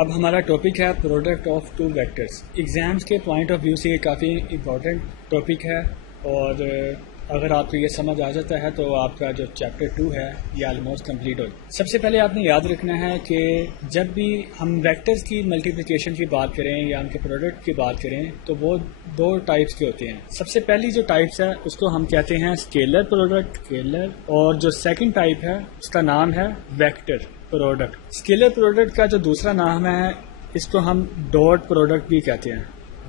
اب ہمارا ٹاپک ہے product of two vectors. Exams کے پوائنٹ آف ویو سے یہ کافی امپورٹنٹ ٹاپک ہے، اور اگر آپ کو یہ سمجھ آ جاتا ہے تو آپ کا جو چیپٹر 2 ہے یہ آلموسٹ کمپلیٹ ہو جائے. سب سے پہلے آپ نے یاد رکھنا ہے کہ جب بھی ہم ویکٹرز کی ملٹیپلیکیشن کی بات کریں یا ان کے پروڈکٹ کی بات کریں تو وہ دو ٹائپس کے ہوتے ہیں. سب سے پہلی جو ٹائپس ہے اس کو ہم کہتے ہیں اسکیلر پروڈکٹ، اسکیلر، اور جو سیکنڈ ٹائپ ہے اس کا نام ہے ویکٹر پروڈکٹ. اسکیلر پروڈکٹ کا جو دوسرا نام ہے اس کو ہم ڈاٹ پروڈکٹ بھی کہتے ہیں،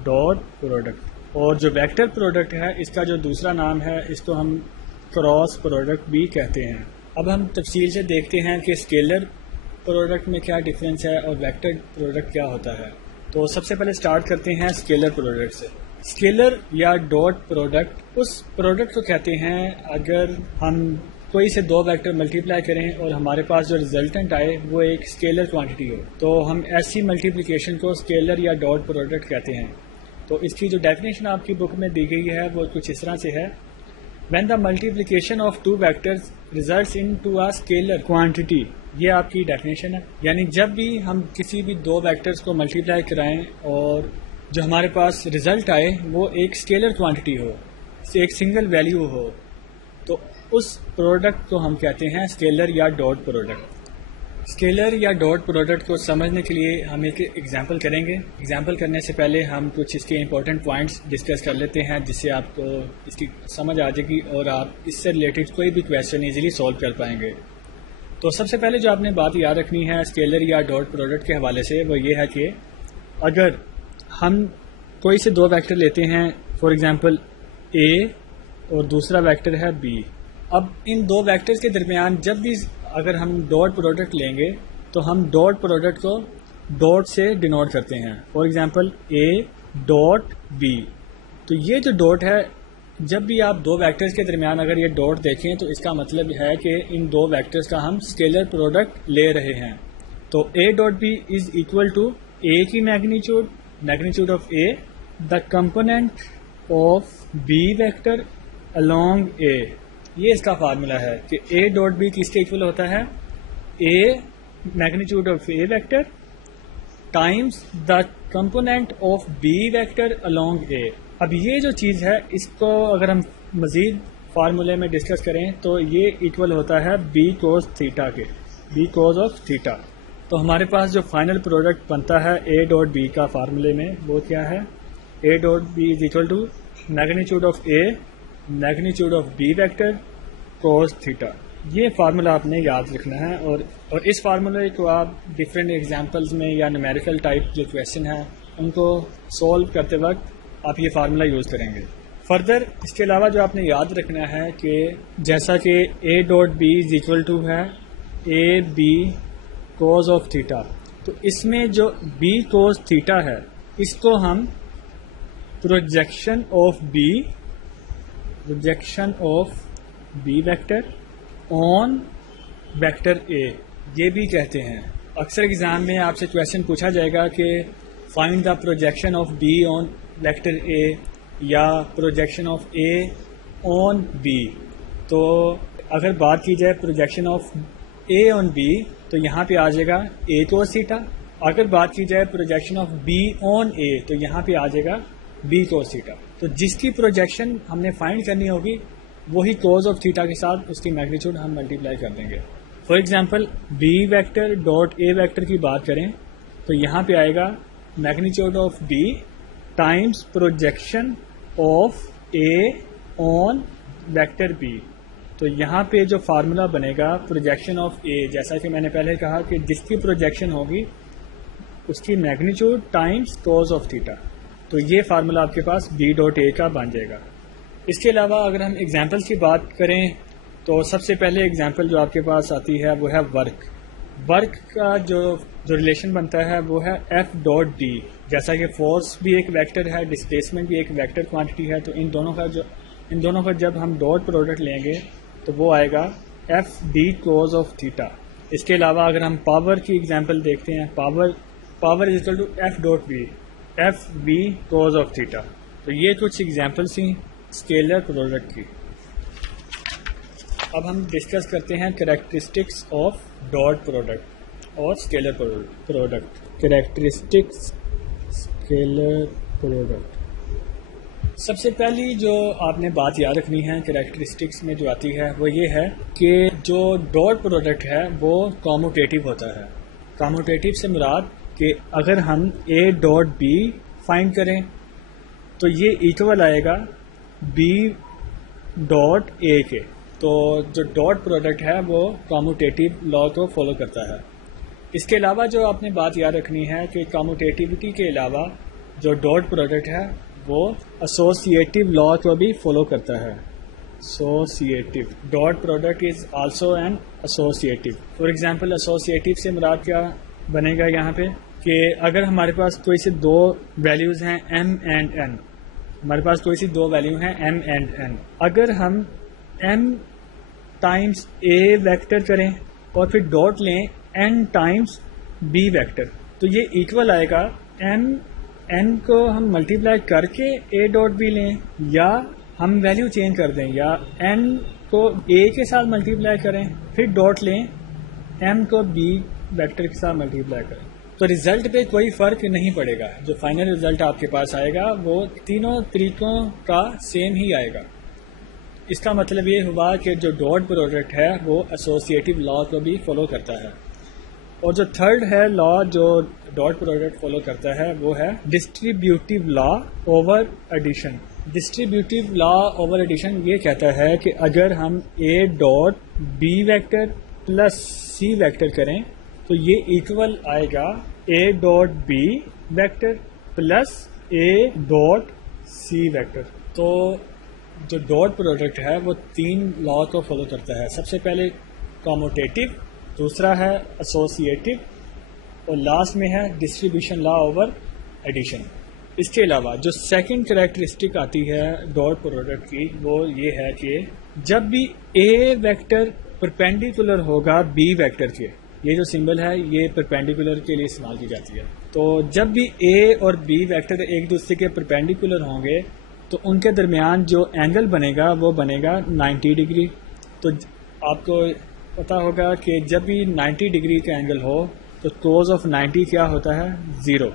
ڈاٹ پروڈکٹ. اور جو ویکٹر پروڈکٹ ہے اس کا جو دوسرا نام ہے اس کو ہم کراس پروڈکٹ بھی کہتے ہیں. اب ہم تفصیل سے دیکھتے ہیں کہ اسکیلر پروڈکٹ میں کیا ڈفرینس ہے اور ویکٹر پروڈکٹ کیا ہوتا ہے. تو سب سے پہلے سٹارٹ کرتے ہیں اسکیلر پروڈکٹ سے. اسکیلر یا ڈاٹ پروڈکٹ اس پروڈکٹ کو کہتے ہیں اگر ہم کوئی سے دو ویکٹر ملٹیپلائی کریں اور ہمارے پاس جو ریزلٹنٹ آئے وہ ایک اسکیلر کوانٹٹی ہو تو ہم ایسی ملٹیپلیکیشن کو اسکیلر یا ڈاٹ پروڈکٹ کہتے ہیں. تو اس کی جو ڈیفینیشن آپ کی بک میں دی گئی ہے وہ کچھ اس طرح سے ہے: when the multiplication of two vectors results in to a scalar quantity. یہ آپ کی ڈیفینیشن ہے، یعنی جب بھی ہم کسی بھی دو ویکٹرز کو ملٹیپلائی کرائیں اور جو ہمارے پاس ریزلٹ آئے وہ ایک اسکیلر کوانٹٹی ہو، ایک سنگل ویلیو ہو، تو اس پروڈکٹ کو ہم کہتے ہیں اسکیلر یا ڈاٹ پروڈکٹ. اسکیلر یا ڈاٹ پروڈکٹ کو سمجھنے کے لیے ہم ایک ایگزامپل کریں گے. ایگزامپل کرنے سے پہلے ہم کچھ اس کے امپورٹنٹ پوائنٹس ڈسکس کر لیتے ہیں جس سے آپ کو اس کی سمجھ آ جائے گی اور آپ اس سے ریلیٹڈ کوئی بھی کویشچن ایزیلی سولو کر پائیں گے. تو سب سے پہلے جو آپ نے بات یاد رکھنی ہے اسکیلر یا ڈاٹ پروڈکٹ کے حوالے سے وہ یہ ہے کہ اگر ہم کوئی سے دو ویکٹر لیتے ہیں، فار ایگزامپل اے اور دوسرا ویکٹر ہے بی. اب ان دو ویکٹرز کے درمیان جب بھی اگر ہم ڈاٹ پروڈکٹ لیں گے تو ہم ڈاٹ پروڈکٹ کو ڈاٹ سے ڈینوٹ کرتے ہیں. For example A dot B. تو یہ جو ڈاٹ ہے، جب بھی آپ دو ویکٹرز کے درمیان اگر یہ ڈاٹ دیکھیں تو اس کا مطلب ہے کہ ان دو ویکٹرز کا ہم اسکیلر پروڈکٹ لے رہے ہیں. تو A dot B is equal to A کی magnitude of A the component of B vector along A. یہ اس کا فارمولا ہے کہ اے ڈاٹ بی کس کے ایکول ہوتا ہے؟ A magnitude of A vector times the component of B vector along A. اب یہ جو چیز ہے اس کو اگر ہم مزید فارمولے میں ڈسکس کریں تو یہ ایکول ہوتا ہے بی کوز تھیٹا کے، بی کوز آف تھیٹا. تو ہمارے پاس جو فائنل پروڈکٹ بنتا ہے اے ڈاٹ بی کا فارمولے میں وہ کیا ہے؟ A dot B is equal to magnitude of A magnitude of B vector cos theta. یہ فارمولا آپ نے یاد رکھنا ہے، اور اس فارمولے کو آپ ڈفرینٹ ایگزامپلز میں یا نیومیریکل ٹائپ جو کویشچن ہیں ان کو سولو کرتے وقت آپ یہ فارمولا یوز کریں گے. فردر اس کے علاوہ جو آپ نے یاد رکھنا ہے کہ جیسا کہ A dot B is equal to ہے A B cos of theta, تو اس میں جو بی کوز تھیٹا ہے اس کو ہم projection of B vector on vector A یہ بھی کہتے ہیں. اکثر ایگزام میں آپ سے کویشچن پوچھا جائے گا کہ find the projection of B on vector A یا projection of A on B. تو اگر بات کی جائے projection of A on B تو یہاں پہ آ جائے گا اے کوز تھیٹا. اگر بات کی جائے پروجیکشن آف بی آن اے تو یہاں پہ آ جائے گا بی کوز تھیٹا. تو جس کی پروجیکشن ہم نے فائنڈ کرنی ہوگی وہی کوز آف تھیٹا کے ساتھ اس کی میگنیچیوڈ ہم ملٹیپلائی کر دیں گے. For example B vector dot A vector کی بات کریں تو یہاں پہ آئے گا magnitude of B times projection of A on vector B. تو یہاں پہ جو فارمولا بنے گا پروجیکشن آف اے، جیسا کہ میں نے پہلے کہا کہ جس کی پروجیکشن ہوگی اس کی magnitude times cos of theta. تو یہ فارمولا آپ کے پاس بی ڈاٹ اے کا بن جائے گا. اس کے علاوہ اگر ہم ایگزامپلس کی بات کریں تو سب سے پہلے ایگزامپل جو آپ کے پاس آتی ہے وہ ہے ورک کا جو ریلیشن بنتا ہے وہ ہے ایف ڈاٹ ڈی. جیسا کہ فورس بھی ایک ویکٹر ہے، ڈسپلیسمنٹ بھی ایک ویکٹر کوانٹٹی ہے، تو ان دونوں کا جب ہم ڈاٹ پروڈکٹ لیں گے تو وہ آئے گا F D cos of theta. اس کے علاوہ اگر ہم پاور کی ایگزامپل دیکھتے ہیں، power is equal to F dot B, F B cos of theta. تو یہ کچھ ایگزامپلس تھیں اسکیلر پروڈکٹ کی. اب ہم ڈسکس کرتے ہیں کریکٹرسٹکس آف ڈاٹ پروڈکٹ اور scalar product. Characteristics scalar product. سب سے پہلی جو آپ نے بات یاد رکھنی ہے کریکٹرسٹکس میں جو آتی ہے وہ یہ ہے کہ جو ڈاٹ پروڈکٹ ہے وہ کاموٹیٹیو ہوتا ہے. کاموٹیٹیو سے مراد کہ اگر ہم اے ڈاٹ بی فائنڈ کریں تو یہ ایکول آئے گا بی ڈاٹ اے کے. تو جو ڈاٹ پروڈکٹ ہے وہ کاموٹیٹیو لا کو فالو کرتا ہے. اس کے علاوہ جو آپ نے بات یاد رکھنی ہے کہ کاموٹیٹیوٹی کے علاوہ جو ڈاٹ پروڈکٹ ہے وہ ایسوسیٹیو لا کو بھی فالو کرتا ہے. Associative dot product is also an associative. For example associative سے مراد کیا بنے گا یہاں پہ کہ اگر ہمارے پاس کوئی سے دو ویلیوز ہیں ایم اینڈ این، ہمارے پاس کوئی سی دو ویلیو ہیں ایم اینڈ این، اگر ہم ایم ٹائمس اے ویکٹر کریں اور پھر ڈاٹ لیں این ٹائمس بی ویکٹر تو یہ ایکول آئے گا ایم این کو ہم ملٹیپلائی کر کے اے ڈاٹ بی لیں یا ہم ویلیو چینج کر دیں یا این کو اے کے ساتھ ملٹیپلائی کریں پھر ڈاٹ لیں ایم کو بی ویکٹر کے ساتھ ملٹیپلائی کریں تو ریزلٹ پہ کوئی فرق نہیں پڑے گا. جو فائنل ریزلٹ آپ کے پاس آئے گا وہ تینوں طریقوں کا سیم ہی آئے گا. اس کا مطلب یہ ہوا کہ جو ڈاٹ پروڈکٹ ہے وہ ایسوسیٹیو لا کو بھی فالو کرتا ہے. اور جو تھرڈ ہے لا جو ڈاٹ پروڈکٹ فالو کرتا ہے وہ ہے distributive law over addition. Distributive law over addition یہ کہتا ہے کہ اگر ہم A dot B vector plus C vector کریں تو یہ ایکول آئے گا A dot B vector plus A dot C vector. تو جو ڈاٹ پروڈکٹ ہے وہ تین لا کو فالو کرتا ہے. سب سے پہلے کاموٹیٹیو، دوسرا ہے ایسوسیٹیو اور لاسٹ میں ہے ڈسٹریبیوشن لا اوور ایڈیشن. اس کے علاوہ جو سیکنڈ کریکٹرسٹک آتی ہے ڈاٹ پروڈکٹ کی وہ یہ ہے کہ جب بھی اے ویکٹر پرپینڈیکولر ہوگا بی ویکٹر کے، یہ جو سمبل ہے یہ پرپینڈیکولر کے لیے استعمال کی جاتی ہے، تو جب بھی اے اور بی ویکٹر ایک دوسرے کے پرپینڈیکولر ہوں گے تو ان کے درمیان جو اینگل بنے گا وہ بنے گا 90 ڈگری. تو آپ کو پتا ہوگا کہ جب بھی 90 ڈگری کا اینگل ہو تو کوز آف 90 کیا ہوتا ہے 0.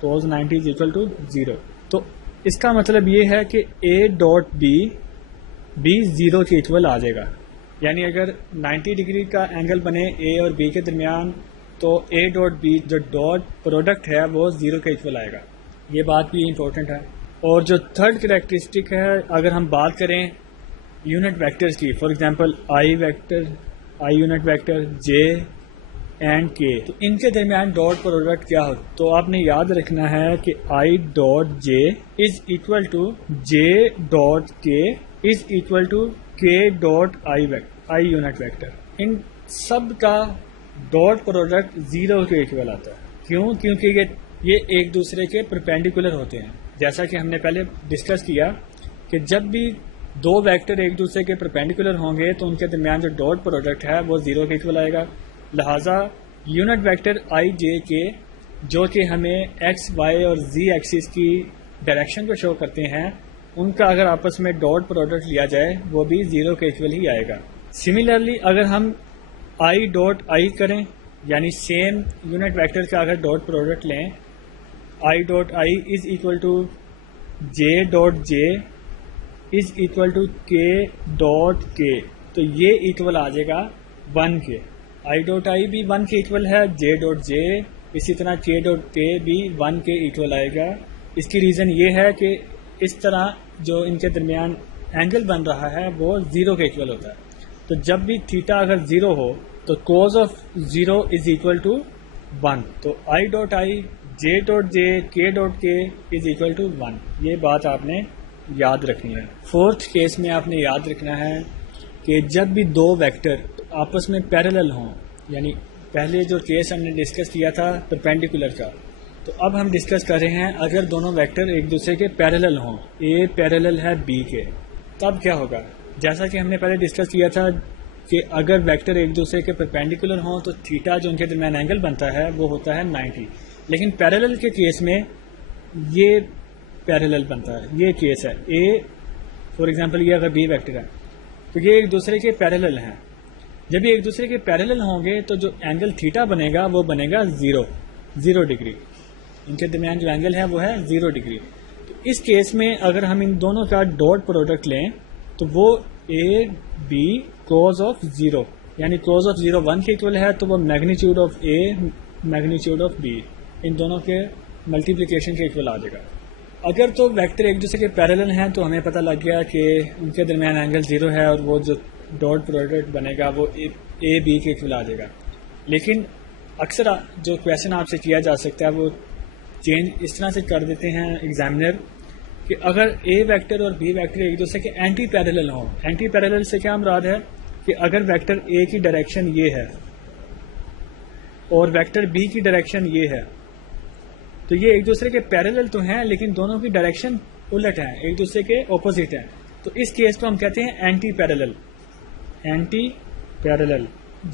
Cos 90 is equal to 0. تو اس کا مطلب یہ ہے کہ اے ڈاٹ بی 0 کے ایکول آ جائے گا. یعنی اگر 90 ڈگری کا اینگل بنے اے اور بی کے درمیان تو اے ڈاٹ بی جو ڈاٹ پروڈکٹ ہے وہ 0 کے ایکول آئے گا. یہ بات بھی امپورٹنٹ ہے. اور جو تھرڈ کریکٹرسٹک ہے اگر ہم بات کریں یونٹ ویکٹرز کی، for example I vector, I unit vector, J and کے، تو ان کے درمیان ڈاٹ پروڈکٹ کیا ہو تو آپ نے یاد رکھنا ہے کہ I dot J is equal to J dot K is equal to K dot I unit vector. ان سب کا ڈاٹ پروڈکٹ 0 کے ایکول آتا ہے. کیوں؟ کیونکہ یہ ایک دوسرے کے پرپینڈیکولر ہوتے ہیں. جیسا کہ ہم نے پہلے ڈسکس کیا کہ جب بھی دو ویکٹر ایک دوسرے کے پرپینڈیکولر ہوں گے تو ان کے درمیان جو ڈاٹ پروڈکٹ ہے وہ 0 کے ایکول آئے گا. لہٰذا یونٹ ویکٹر آئی جے کے جو کہ ہمیں ایکس وائی اور زی ایکسس کی ڈائریکشن کو شو کرتے ہیں ان کا اگر آپس میں ڈاٹ پروڈکٹ لیا جائے وہ بھی 0 کے ایکول ہی آئے گا. سملرلی اگر ہم آئی ڈاٹ آئی کریں یعنی سیم یونٹ ویکٹر کا اگر ڈاٹ پروڈکٹ لیں I dot I is equal to J dot J is equal to K dot K تو یہ ایکول آ جائے گا 1 کے. آئی ڈاٹ آئی بھی 1 کے ایکول ہے، جے ڈاٹ جے اسی طرح کے ڈاٹ کے بھی 1 کے ایکول آئے گا. اس کی ریزن یہ ہے کہ اس طرح جو ان کے درمیان اینگل بن رہا ہے وہ 0 کے ایکول ہوتا ہے. تو جب بھی تھیٹا اگر 0 ہو تو cos of 0 is equal to 1. تو I dot I, J dot جے، کے dot K is equal to 1. یہ بات آپ نے یاد رکھنی ہے. فورتھ کیس میں آپ نے یاد رکھنا ہے کہ جب بھی دو ویکٹر آپس میں پیرالل ہوں، یعنی پہلے جو کیس ہم نے ڈسکس کیا تھا پرپینڈیکولر کا، تو اب ہم ڈسکس کر رہے ہیں اگر دونوں ویکٹر ایک دوسرے کے پیرالل ہوں، اے پیرالل ہے بی کے، تب کیا ہوگا. جیسا کہ ہم نے پہلے ڈسکس کیا تھا کہ اگر ویکٹر ایک دوسرے کے پرپینڈیکولر ہوں تو تھیٹا جو ان کے درمیان اینگل بنتا ہے وہ ہوتا ہے 90. لیکن پیرالل کے کیس میں یہ پیرالل بنتا ہے. یہ کیس ہے اے فار ایگزامپل، یہ اگر بی ویکٹر ہے تو یہ ایک دوسرے کے پیرالل ہیں. جب یہ ایک دوسرے کے پیرالل ہوں گے تو جو اینگل تھیٹا بنے گا وہ بنے گا 0. 0 ڈگری. ان کے درمیان جو اینگل ہے وہ ہے 0 ڈگری. تو اس کیس میں اگر ہم ان دونوں کا ڈاٹ پروڈکٹ لیں تو وہ اے بی کوز آف 0 یعنی کوز آف 0 1 کے اکول ہے, تو وہ magnitude of A magnitude of B ان دونوں کے ملٹیپلیکیشن کے اکول آ جائے گا. اگر تو ویکٹر ایک دوسرے کے پیرلل ہیں تو ہمیں پتہ لگ گیا کہ ان کے درمیان اینگل 0 ہے اور وہ جو ڈاٹ پروڈکٹ بنے گا وہ اے بی کے اکول آ جائے گا. لیکن اکثر جو کویشچن آپ سے کیا جا سکتا ہے وہ چینج اس طرح سے کر دیتے ہیں ایگزامینر کہ اگر اے ویکٹر اور بی ویکٹر ایک دوسرے کے اینٹی پیرلل ہوں. اینٹی پیرلل سے کیا مراد ہے کہ اگر ویکٹر اے کی ڈائریکشن یہ ہے اور ویکٹر بی کی ڈائریکشن یہ ہے تو یہ ایک دوسرے کے پیرلل تو ہیں لیکن دونوں کی ڈائریکشن الٹ ہیں, ایک دوسرے کے اپوزٹ ہیں. تو اس کیس کو ہم کہتے ہیں اینٹی پیرلل. اینٹی پیرلل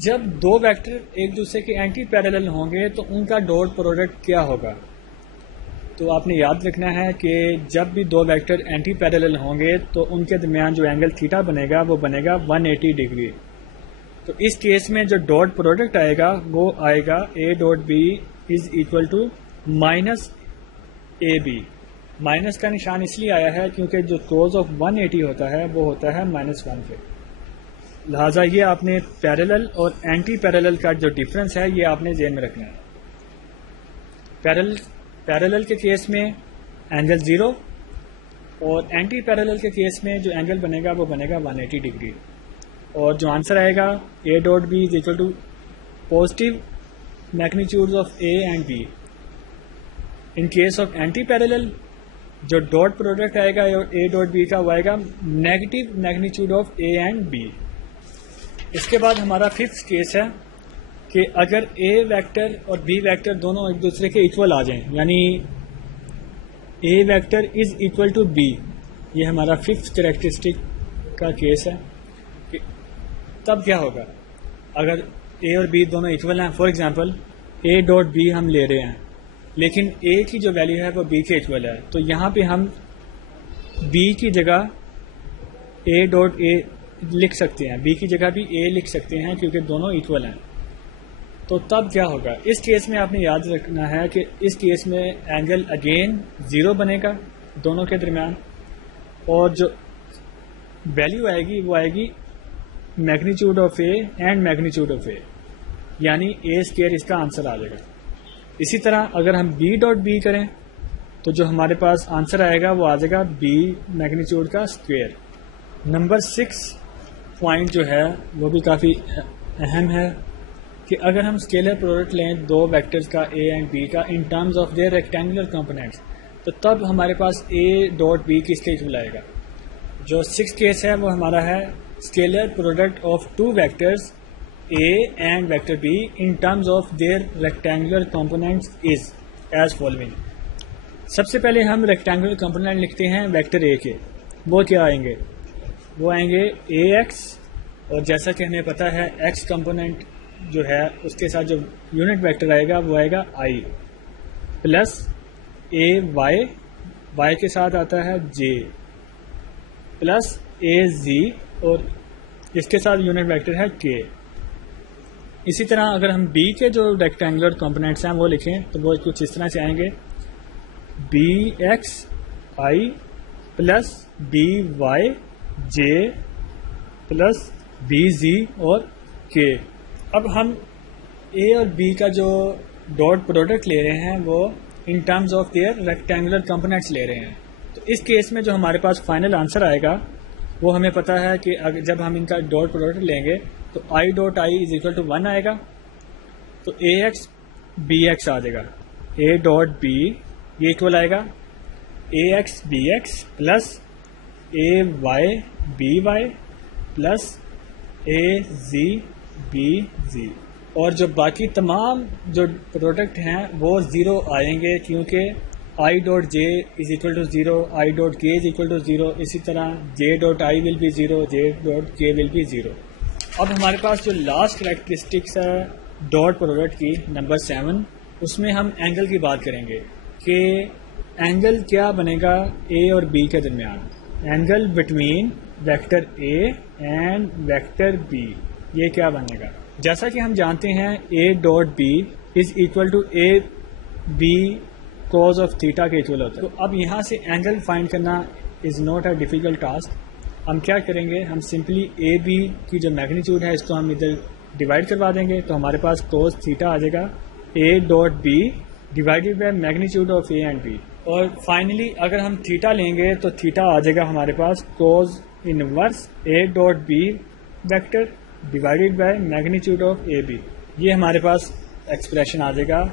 جب دو ویکٹر ایک دوسرے کے اینٹی پیرلل ہوں گے تو ان کا ڈاٹ پروڈکٹ کیا ہوگا. تو آپ نے یاد رکھنا ہے کہ جب بھی دو ویکٹر اینٹی پیرلل ہوں گے تو ان کے درمیان جو اینگل تھیٹا بنے گا وہ بنے گا 180 ڈگری. تو اس کیس میں جو ڈاٹ پروڈکٹ آئے گا وہ آئے گا A dot B is equal to minus A B. Minus کا نشان اس لیے آیا ہے کیونکہ جو کوز آف 180 ہوتا ہے وہ ہوتا ہے -1 پہ. لہٰذا یہ آپ نے پیرلل اور اینٹی پیرلل کا جو ڈفرنس ہے یہ آپ نے ذہن میں رکھنا ہے. پیرلل کے کیس میں اینگل 0 اور اینٹی پیرلل کے کیس میں جو اینگل بنے گا وہ بنے گا 180 ڈگری. اور جو آنسر آئے گا A dot B is equal to positive magnitude of A and B. In case of anti parallel جو ڈاٹ پروڈکٹ آئے گا اے ڈاٹ بی کا وہ آئے گا negative magnitude of A and B. اس کے بعد ہمارا 5th کیس ہے کہ اگر اے ویکٹر اور بی ویکٹر دونوں ایک دوسرے کے ایکول آ جائیں یعنی A vector is equal to B. یہ ہمارا 5th کریکٹرسٹک کا کیس ہے کہ تب کیا ہوگا اگر اے اور بی دونوں ایکول ہیں. For example A dot B ہم لے رہے ہیں لیکن اے کی جو ویلیو ہے وہ بی کے ایکول ہے, تو یہاں پہ ہم بی کی جگہ اے ڈاٹ اے لکھ سکتے ہیں, بی کی جگہ بھی اے لکھ سکتے ہیں کیونکہ دونوں ایکول ہیں. تو تب کیا ہوگا اس کیس میں آپ نے یاد رکھنا ہے کہ اس کیس میں اینگل اگین 0 بنے گا دونوں کے درمیان اور جو ویلیو آئے گی وہ آئے گی magnitude of A and magnitude of A یعنی اے اسکوئر اس کا آنسر آ جائے گا. اسی طرح اگر ہم بی ڈاٹ بی کریں تو جو ہمارے پاس آنسر آئے گا وہ آ جائے گا بی میگنیچیوڈ کا اسکوئر. نمبر 6 پوائنٹ جو ہے وہ بھی کافی اہم ہے کہ اگر ہم اسکیلر پروڈکٹ لیں دو ویکٹرز کا اے اینڈ بی کا in terms of their rectangular components تو تب ہمارے پاس اے ڈاٹ بی کس کے اکول آئے گا. جو 6 کیس ہے وہ ہمارا ہے scalar product of two vectors A and vector B in terms of their rectangular components is as following. سب سے پہلے ہم ریکٹینگولر کمپوننٹ لکھتے ہیں ویکٹر اے کے. وہ کیا آئیں گے, وہ آئیں گے اے ایکس اور جیسا کہ ہمیں پتہ ہے ایکس کمپوننٹ جو ہے اس کے ساتھ جو یونٹ ویکٹر آئے گا وہ آئے گا آئی پلس اے وائی, وائی کے ساتھ آتا ہے جے پلس اے زی اور اس کے ساتھ یونٹ ویکٹر ہے کے. اسی طرح اگر ہم بی کے جو ریکٹینگولر کمپوننٹس ہیں وہ لکھیں تو وہ کچھ اس طرح سے آئیں گے B X I plus B Y J plus B Z اور کے. اب ہم اے اور بی کا جو ڈاٹ پروڈکٹ لے رہے ہیں وہ in terms of their rectangular components لے رہے ہیں. تو اس کیس میں جو ہمارے پاس فائنل آنسر آئے گا وہ ہمیں پتہ ہے کہ جب ہم ان کا ڈاٹ پروڈکٹ لیں گے تو I dot I is equal to 1 آئے گا تو اے ایکس بی ایکس آ جائے گا. اے ڈاٹ بی یہ اکول آئے گا A X B X plus A Y B Y plus A Z B Z. اور جو باقی تمام جو پروڈکٹ ہیں وہ 0 آئیں گے کیونکہ I dot J is equal to 0, I dot K is equal to 0, اسی طرح J dot I will be 0, J dot K will be 0. اب ہمارے پاس جو لاسٹ کریکٹرسٹکس ہے ڈاٹ پروڈکٹ کی نمبر 7 اس میں ہم اینگل کی بات کریں گے کہ اینگل کیا بنے گا اے اور بی کے درمیان. Angle between vector A and vector B یہ کیا بنے گا. جیسا کہ ہم جانتے ہیں A dot B is equal to A B cos of theta کے ایکول ہوتا ہے. تو اب یہاں سے اینگل فائنڈ کرنا is not a difficult task. ہم کیا کریں گے, ہم سمپلی اے بی کی جو میگنیچیوڈ ہے اس کو ہم ادھر ڈیوائڈ کروا دیں گے, تو ہمارے پاس کوز تھیٹا آ جائے گا A dot B divided by magnitude of A and B. اور فائنلی اگر ہم تھیٹا لیں گے تو تھیٹا آ جائے گا ہمارے پاس cos inverse A dot B vector divided by magnitude of A B. یہ ہمارے پاس ایکسپریشن آ جائے گا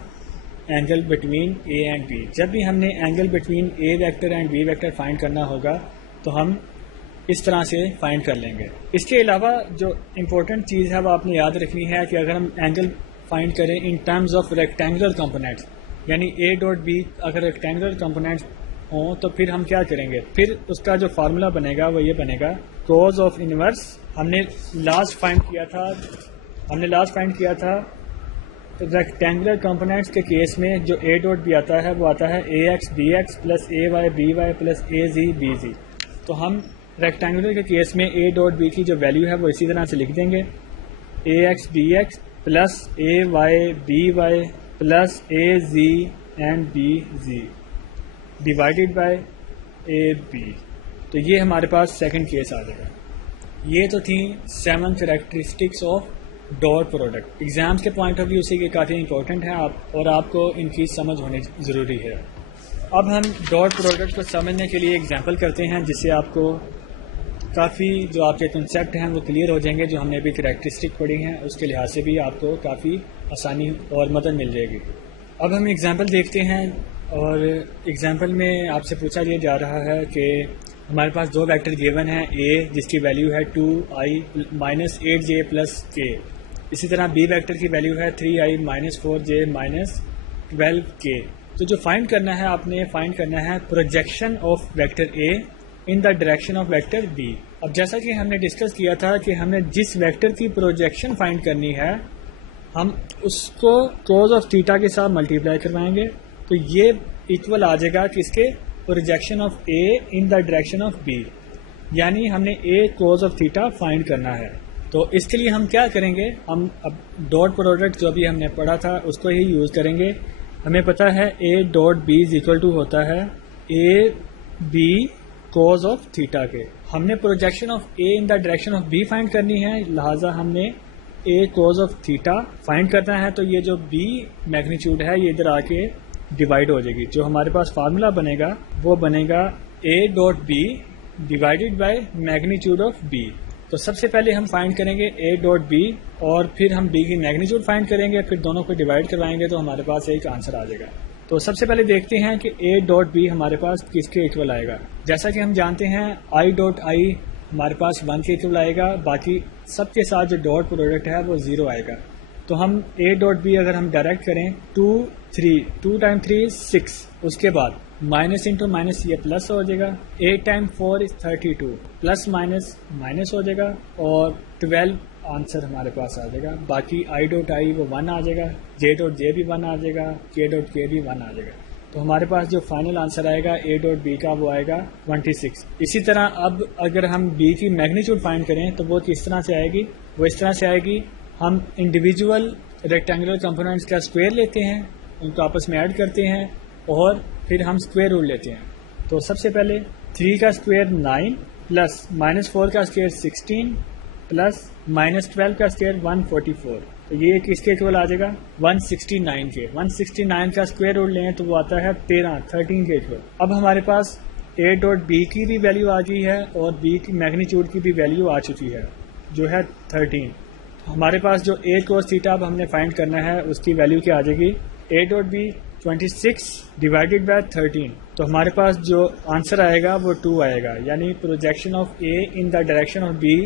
angle between A and B. جب بھی ہم نے angle between A vector and B vector find کرنا ہوگا تو ہم اس طرح سے فائنڈ کر لیں گے. اس کے علاوہ جو امپورٹنٹ چیز ہے وہ آپ نے یاد رکھنی ہے کہ اگر ہم اینگل فائنڈ کریں ان ٹرمز آف ریکٹینگولر کمپوننٹس, یعنی اے ڈاٹ بی اگر ریکٹینگولر کمپوننٹس ہوں تو پھر ہم کیا کریں گے, پھر اس کا جو فارمولا بنے گا وہ یہ بنے گا کوز آف انورس. ہم نے لاسٹ فائنڈ کیا تھا ریکٹینگولر کمپوننٹس کے کیس میں جو اے ڈاٹ بی آتا ہے وہ آتا ہے A X B X plus A Y B Y plus A Z B Z. تو ہم ریکٹینگولر کے کیس میں اے ڈاٹ بی کی جو ویلیو ہے وہ اسی طرح سے لکھ دیں گے A X B X plus A Y B Y plus A Z and B Z divided by A B. تو یہ ہمارے پاس سیکنڈ کیس آ جائے گا. یہ تو تھیں 7 characteristics of dot product. Exams کے پوائنٹ آف ویو سے یہ کافی امپورٹنٹ ہے اور آپ کو ان کی سمجھ ہونی ضروری ہے. اب ہم ڈاٹ پروڈکٹ کو سمجھنے کے لیے ایگزامپل کرتے ہیں جس سے آپ کو کافی جو آپ کے کنسیپٹ ہیں وہ کلیئر ہو جائیں گے. جو ہم نے ابھی کریکٹرسٹک پڑھی ہیں اس کے لحاظ سے بھی آپ کو کافی آسانی اور مدد مل جائے گی. اب ہم ایگزامپل دیکھتے ہیں اور ایگزامپل میں آپ سے پوچھا یہ جا رہا ہے کہ ہمارے پاس دو ویکٹر گیون ہیں, اے جس کی ویلیو ہے 2i minus 8j plus k, اسی طرح بی ویکٹر کی ویلیو ہے 3i minus 4j minus 12k. تو جو فائنڈ کرنا ہے آپ نے فائنڈ کرنا ہے projection of vector A in the direction of vector B. اب جیسا کہ ہم نے ڈسکس کیا تھا کہ ہم نے جس ویکٹر کی پروجیکشن فائنڈ کرنی ہے ہم اس کو کوز آف تھیٹا کے ساتھ ملٹیپلائی کروائیں گے, تو یہ ایکول آ جائے گا کس کے, projection of A in the direction of B. یعنی ہم نے A cos of theta find کرنا ہے. تو اس کے لیے ہم کیا کریں گے, ہم اب ڈاٹ پروڈکٹ جو بھی ہم نے پڑھا تھا اس کو ہی یوز کریں گے. ہمیں پتہ ہے A dot B is equal to ہوتا ہے A B cos of theta کے. ہم نے projection of A in the direction of B find کرنی ہے, لہٰذا ہم نے A cos of theta find کرنا ہے. تو یہ جو بی میگنیچیوڈ ہے یہ ادھر آ کے ڈیوائڈ ہو جائے گی. جو ہمارے پاس فارمولا بنے گا وہ بنے گا A dot B divided by magnitude of B. تو سب سے پہلے ہم فائنڈ کریں گے اے ڈاٹ بی اور پھر ہم بی کی میگنیچیوڈ فائنڈ کریں گے, پھر دونوں کو ڈیوائڈ کروائیں گے تو ہمارے پاس ایک آنسر آ جائے گا. تو سب سے پہلے دیکھتے ہیں کہ اے ڈاٹ بی ہمارے پاس کس کے ایکول آئے گا. جیسا کہ ہم جانتے ہیں آئی ڈاٹ آئی ہمارے پاس 1 کے ایکول آئے گا, باقی سب کے ساتھ جو ڈاٹ پروڈکٹ ہے وہ 0 آئے گا. تو ہم اے ڈاٹ بی اگر ہم ڈائریکٹ کریں 2 ٹائم 3 6, اس کے بعد مائنس انٹو مائنس یہ پلس ہو جائے گا, 8 time 4 is 32 plus minus minus ہو جائے گا اور 12 آنسر ہمارے پاس آ جائے گا. باقی آئی ڈاٹ آئی وہ 1 آ جائے گا, جے ڈاٹ جے بھی 1 آ جائے گا, کے ڈاٹ کے بھی 1 آ جائے گا. تو ہمارے پاس جو فائنل آنسر آئے گا اے ڈاٹ بی کا وہ آئے گا 26. اسی طرح اب اگر ہم بی کی میگنیچیوڈ فائنڈ کریں تو وہ کس طرح سے آئے گی, وہ اس طرح سے آئے گی, ہم انڈیویجول ریکٹینگولر کمپوننٹس کا اسکوائر لیتے ہیں, ان کو آپس میں ایڈ کرتے ہیں اور پھر ہم اسکوائر رول لیتے ہیں. تو سب سے پہلے 3 کا اسکوائر 9 پلس مائنس 4 کا اسکوائر 16 پلس مائنس 12 کا اسکوائر 144. تو یہ کس کے ایکول آ جائے گا 169 کے. 169 کا اسکوائر رول لیں تو وہ آتا ہے 13 کے ایکول. اب ہمارے پاس اے ڈاٹ بی کی بھی ویلیو آ گئی ہے اور بی کی میگنیچیوڈ کی بھی ویلیو آ چکی ہے جو ہے 13. ہمارے پاس جو اے کوس تھیٹا اب ہم نے فائنڈ کرنا ہے اس کی ویلیو کیا آ جائے گی اے ڈاٹ بی 26 ڈیوائڈیڈ بائی 13. تو ہمارے پاس جو آنسر آئے گا وہ 2 آئے گا, یعنی projection of A in the direction of be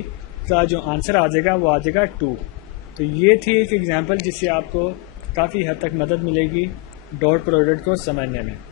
کا جو آنسر آ جائے گا وہ آ جائے گا 2. تو یہ تھی ایک ایگزامپل جس سے آپ کو کافی حد تک مدد ملے گی ڈاٹ پروڈکٹ کو سمجھنے میں.